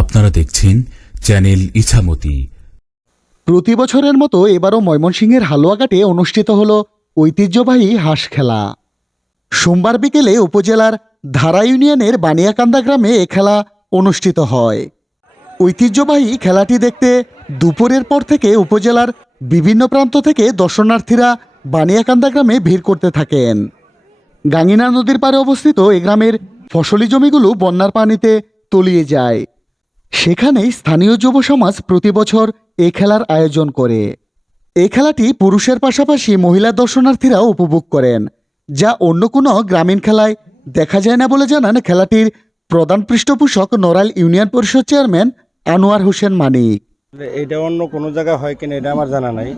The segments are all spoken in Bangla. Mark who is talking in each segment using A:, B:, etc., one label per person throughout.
A: আপনারা দেখছেন চ্যানেল ইছামতি। প্রতি বছরের মতো এবারও ময়মনসিংহের হালুয়াঘাটে অনুষ্ঠিত হল ঐতিহ্যবাহী হাঁস খেলা। সোমবার বিকেলে উপজেলার ধারা ইউনিয়নের বানিয়াকান্দা গ্রামে এ খেলা অনুষ্ঠিত হয়। ঐতিহ্যবাহী খেলাটি দেখতে দুপুরের পর থেকে উপজেলার বিভিন্ন প্রান্ত থেকে দর্শনার্থীরা বানিয়াকান্দা গ্রামে ভিড় করতে থাকেন। গাঙ্গিনা নদীর পাড়ে অবস্থিত এ গ্রামের ফসলি জমিগুলো বন্যার পানিতে তলিয়ে যায়। সেখানেই স্থানীয় যুব সমাজ প্রতি বছর এই খেলার আয়োজন করে। এই খেলাটি পুরুষের পাশাপাশি মহিলা দর্শনার্থীরাও উপভোগ করেন, যা অন্য কোনো গ্রামীণ খেলায় দেখা যায় না বলে জানান খেলাটির প্রধান পৃষ্ঠপোষক নড়াইল ইউনিয়ন পরিষদ চেয়ারম্যান আনোয়ার হোসেন মানিক।
B: এটা অন্য কোনো জায়গায় হয় কিনা এটা আমার জানা নাই,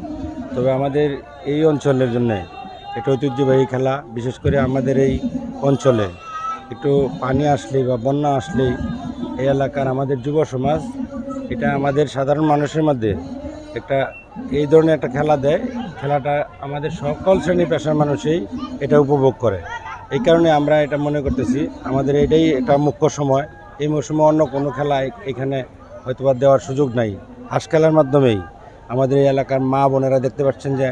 B: তবে আমাদের এই অঞ্চলের জন্য একটা ঐতিহ্যবাহী খেলা, বিশেষ করে আমাদের এই অঞ্চলে। একটু পানি আসলেই বা বন্যা আসলেই এই এলাকার আমাদের যুব সমাজ, এটা আমাদের সাধারণ মানুষের মধ্যে একটা, এই ধরনের একটা খেলা দেয়। খেলাটা আমাদের সকল শ্রেণি পেশার মানুষই এটা উপভোগ করে। এই কারণে আমরা এটা মনে করতেছি, আমাদের এটাই একটা মুখ্য সময়। এই মৌসুমে অন্য কোনো খেলা এখানে হয়তোবা দেওয়ার সুযোগ নাই। হাঁস খেলার মাধ্যমেই আমাদের এই এলাকার মা বোনেরা দেখতে পাচ্ছেন যে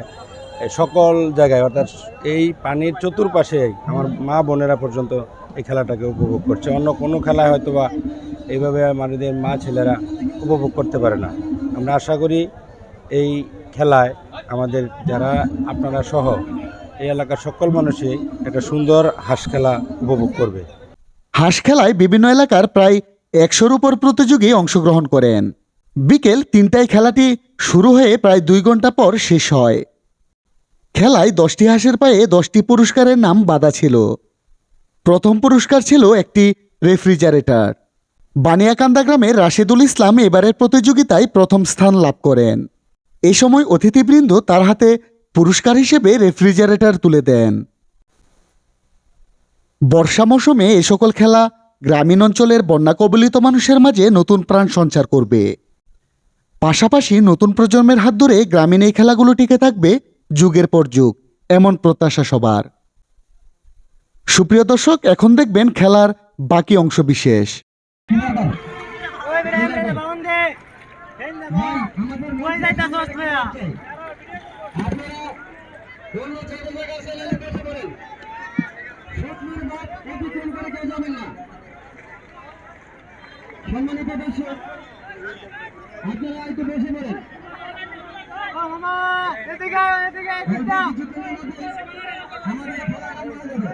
B: সকল জায়গায় অর্থাৎ এই পানির চতুর্পাশে আমার মা বোনেরা পর্যন্ত এই খেলাটাকে উপভোগ করছে। অন্য কোনো খেলায় হয়তো বা এইভাবে আমাদের মা ছেলেরা উপভোগ করতে পারে না। আমরা আশা করি এই খেলায় আমাদের যারা আপনারা সহ এই এলাকার সকল মানুষই একটা সুন্দর হাঁস খেলা উপভোগ করবে।
A: হাঁস খেলায় বিভিন্ন এলাকার প্রায় একশোর উপর প্রতিযোগী অংশগ্রহণ করেন। বিকেল তিনটায় খেলাটি শুরু হয়ে প্রায় দুই ঘণ্টা পর শেষ হয়। খেলায় দশটি হাঁসের পায়ে দশটি পুরস্কারের নাম বাঁধা ছিল। প্রথম পুরস্কার ছিল একটি রেফ্রিজারেটর। বানিয়াকান্দা গ্রামের রাশেদুল ইসলাম এবারের প্রতিযোগিতায় প্রথম স্থান লাভ করেন। এ সময় অতিথিবৃন্দ তার হাতে পুরস্কার হিসেবে রেফ্রিজারেটর তুলে দেন। বর্ষা মৌসুমে এ সকল খেলা গ্রামীণ অঞ্চলের বন্যা কবলিত মানুষের মাঝে নতুন প্রাণ সঞ্চার করবে। পাশাপাশি নতুন প্রজন্মের হাত ধরে গ্রামীণ এই খেলাগুলো টিকে থাকবে যুগের পর যুগ, এমন প্রত্যাশা সবার। সুপ্রিয় দর্শক এখন দেখবেন খেলার বাকি অংশ বিশেষ।
C: সম্মানিত দর্শক আপনারা একটু বসে পড়েন
D: এদিকে এদিকে এদিকে
C: আমাদের খেলা আরম্ভ হয়ে যাবে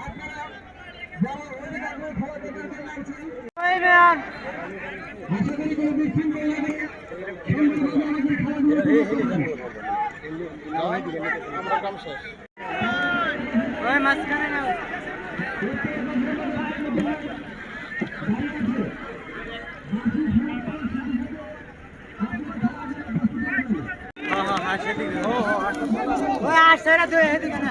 C: আপনারা যারা অধিকাংশ খেলা দেখার জন্য আছেন ওই ম্যান আশা করি কোনো বিশৃঙ্খলা নেই সুন্দরভাবে আমাদের খেলাধুলা করতে
D: ওই মাঝখানে না ওই আসছে না তুই এদিকে না।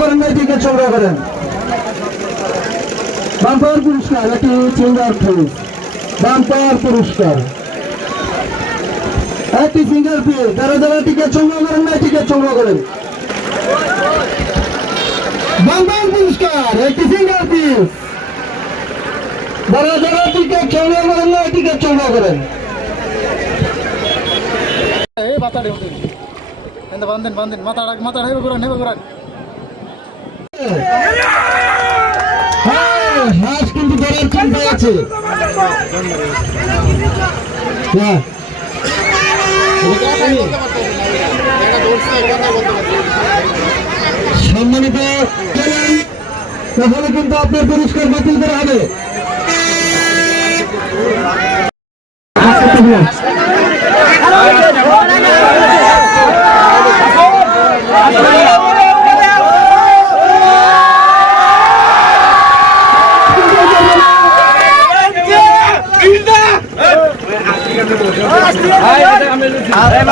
C: করেন না টিকিট সংগ্রহ করেন বাম্পার পুরস্কার একটি সিঙ্গার প্লিজ বাম্পার পুরস্কার। একটি সিঙ্গার প্লিজ যারা যারা টিকিট সংগ্রহ করেন না টিকিট সংগ্রহ করেন। বাম্পার পুরস্কার একটি সিঙ্গার প্লিজ যারা যারা টিকিট সংগ্রহ করেন না টিকিট সংগ্রহ করেন। রাখ মাথা হেবে ঘুরান হেবে আছে? হ্যাঁ সম্মানিত তাহলে কিন্তু আপনার পুরস্কার বাতিল করা হবে। আমাদের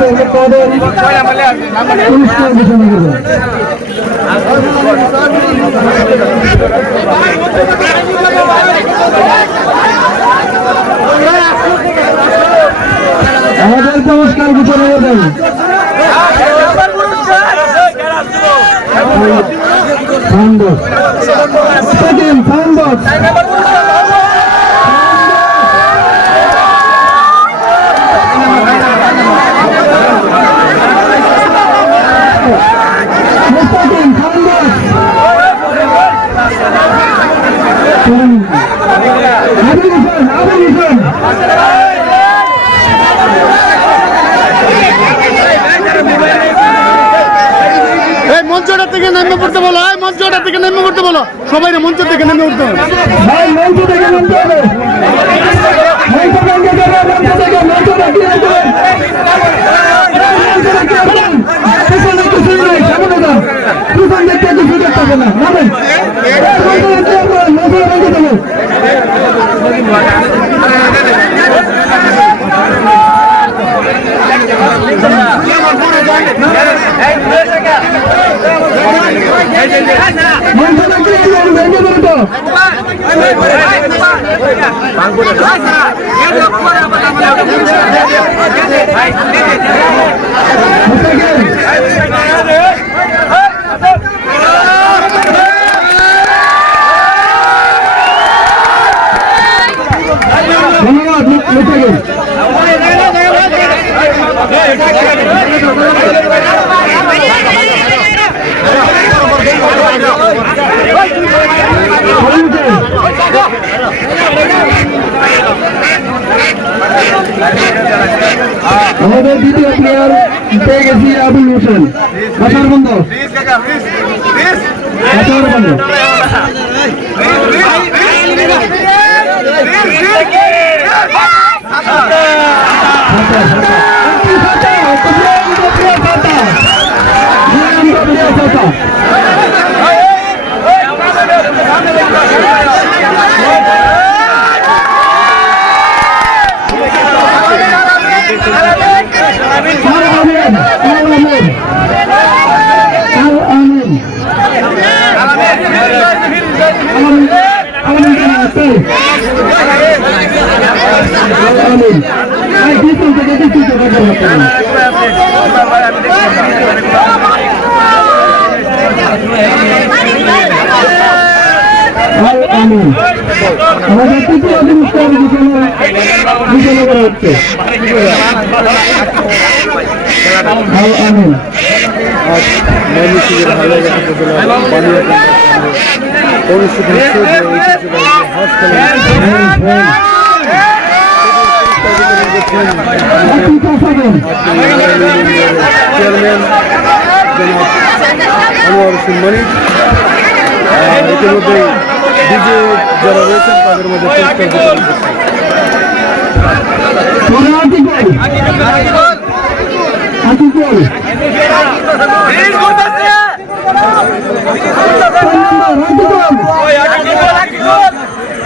C: সরকার পদের পুরস্কার ঘোষণা করবেন আমাদের পুরস্কার করবেন। ফান্ড সেকেন্ড ফান্ড মুস্তাকিম খানদাস আবির হোসেন আবির হোসেন এই মঞ্চটা থেকে নেমে পড়তে বলো এই মঞ্চটা থেকে নেমে পড়তে বলো। সবাই মঞ্চ থেকে নেমে উঠতে হবে ভাই মঞ্চ থেকে নামতে হবে। মঞ্চ মঞ্চ থেকে মঞ্চ আমিন আমাদের তৃতীয় ঘোষণা ঘোষণা করা হচ্ছে আমিন ময়মনসিংহের ভালো লেগেছে চেয়ারম্যান আনোয়ার হোসেন মানিক ইতিমধ্যেই ডিজে যারা রয়েছেন তাদের মধ্যে পুরস্কার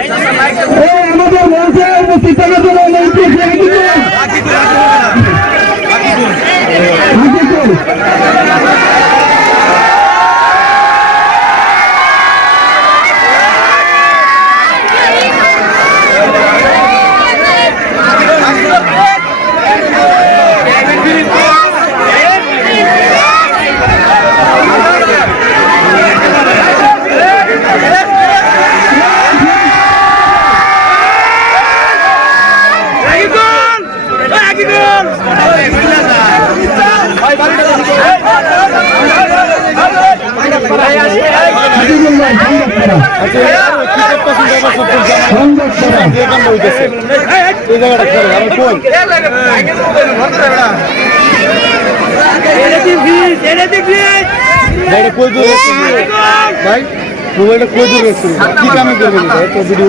C: আমাদের মঞ্চে উপস্থিত জন্য মোবাইলটা কই দূরে রাখছেন কি কামে করবেন এটা একটা ভিডিও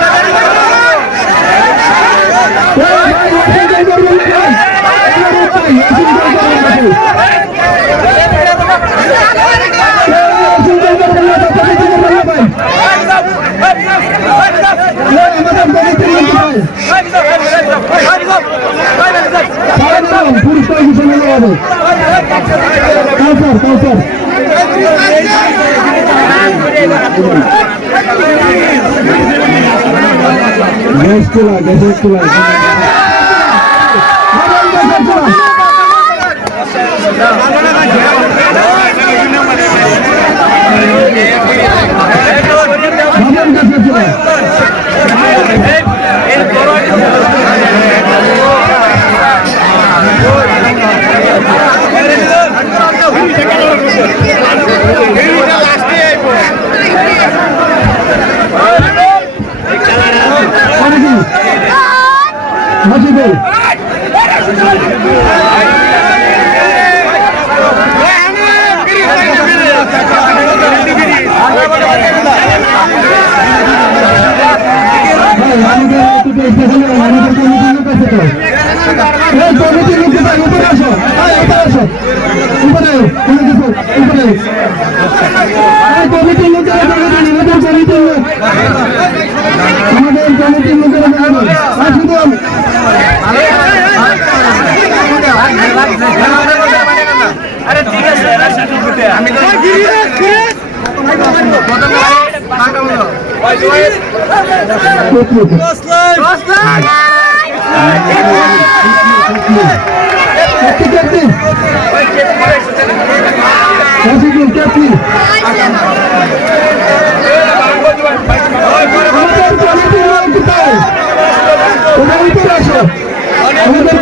C: পুরস্কার কিছু নিয়ে যাবে কাউসার কাউসার গ্যাস তোলা গ্যাসের তোলা Gracias. আমাদের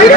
C: ¡Quiero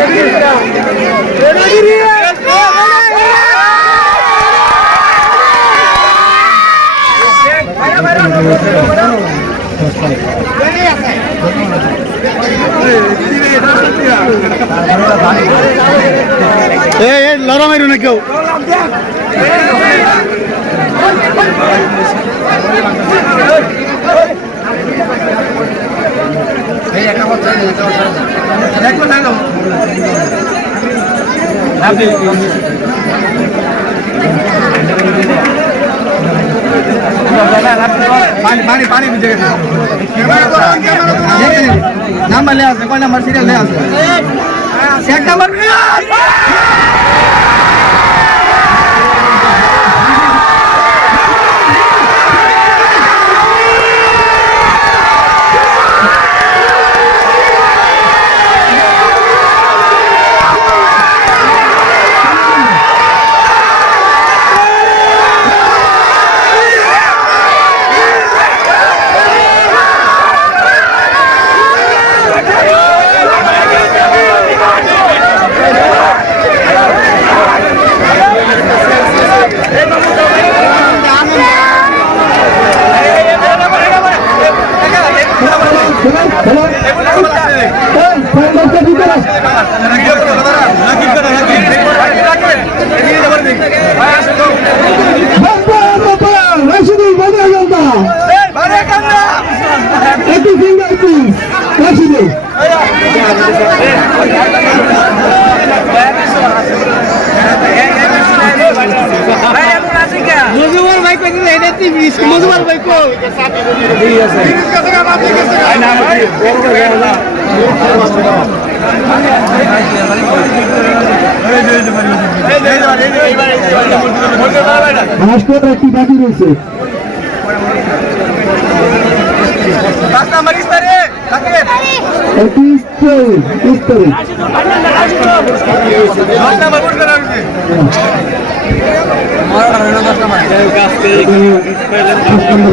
C: পানি পানি নাম্বার লে আছে কয় নাম্বার সিরিয়াল লে আছে এক নাম্বার রাশিদুল বাজার জনতা একটু ফিঙ্গার প্লিজ রাশিদুল মজুমার ভাই কই দিলে এটা টিভি মজুমার ভাই কই হাসপাতাল একটি বাকি রয়েছে।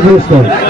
C: পুরস্কার।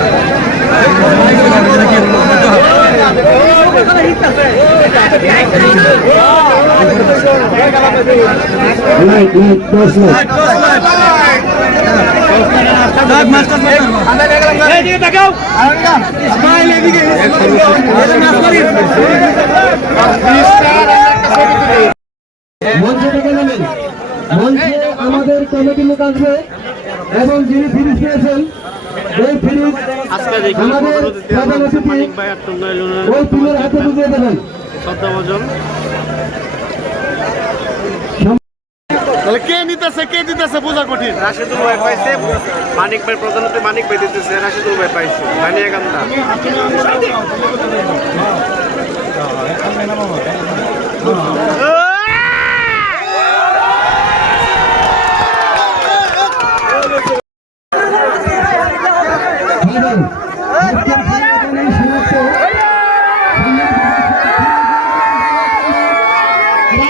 C: আমাদের কমিটি লোক আসবে এবং যিনি ফিরিজ পেয়েছেন ওই ফিরিজ আমাদের প্রধান অতিথি ওই টিমের হাতে বুঝিয়ে দেবেন। রাশিদুল ভাই পাইছে। মানিক ভাই প্রধানত মানিক ভাই দিতেছে রাশিদুল ভাই পাইছে। বানিয়া গান্দা। এবং